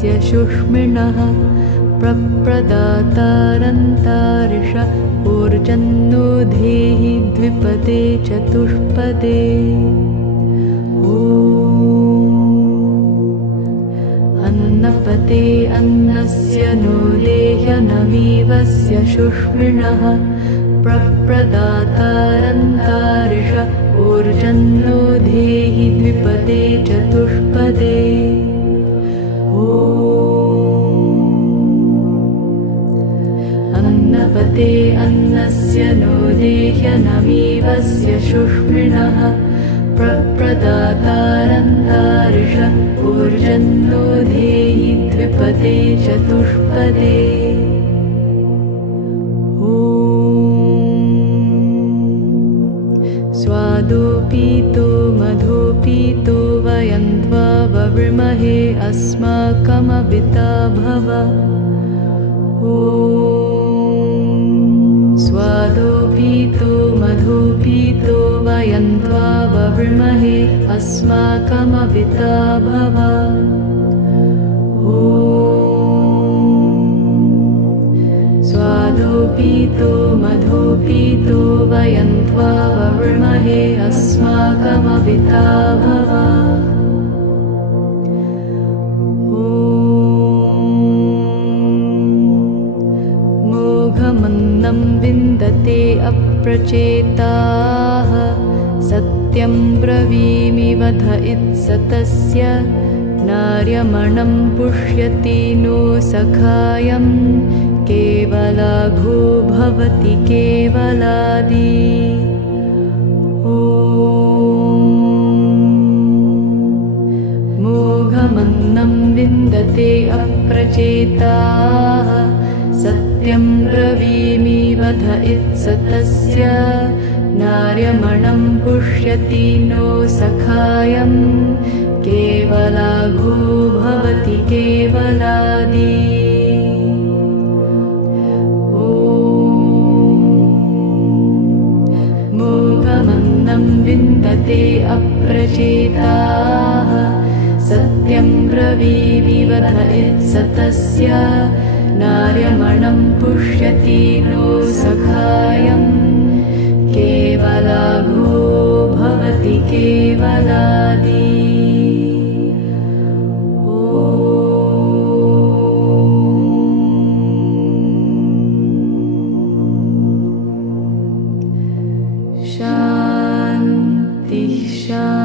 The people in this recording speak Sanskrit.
वस्य शुष्मिणः प्रप्रदातारन्तारिष ऊर्जन्नो धेहि द्विपदे चतुष्पदे। अन्नपते अन्नस्य नो देह्यनमीवस्य शुष्मिणः प्रप्रदातारन्तारिष ऊर्जन्नो धेहि द्विपदे चतुष्पदे। अन्नपते अन्नस्य नो देह्यनमीवस्य शुष्मिणः प्रप्रदातारन्तारिष ऊर्जन्नो धेहि द्विपदे चतुष्पदे। स्वादोपीतो मधोपीतो वयन्त्वा ववृमहे अस्माकमविता भव। स्वादोपीतो मधोपीतो वयन्त्वा ववृमहे अस्माकमविता भव। स्वादोपीतो मधोपीतो वयन्त्वा ववृमहे अस्माकमविता भव। मोघमन्नं विन्दते अप्रचेताः सत्यं ब्रवीमि वध इत्सतस्य नार्यमणं पुष्यति नो सखायं केवलाघो भवति केवलादि। मोघमन्नं विन्दते अप्रचेताः सत्यं ब्रवीमि वध इत्सतस्य नार्यमणं पुष्यति नो सखायं केवलाघो भवति केवलादि। मोघमन्नं विन्दते अप्रचेताः सत्यं ब्रवीमि वध इत्सतस्य नार्यमणं पुष्यति नो सखायं केवलाघो भवति केवलादि। शान्ति शान्ति।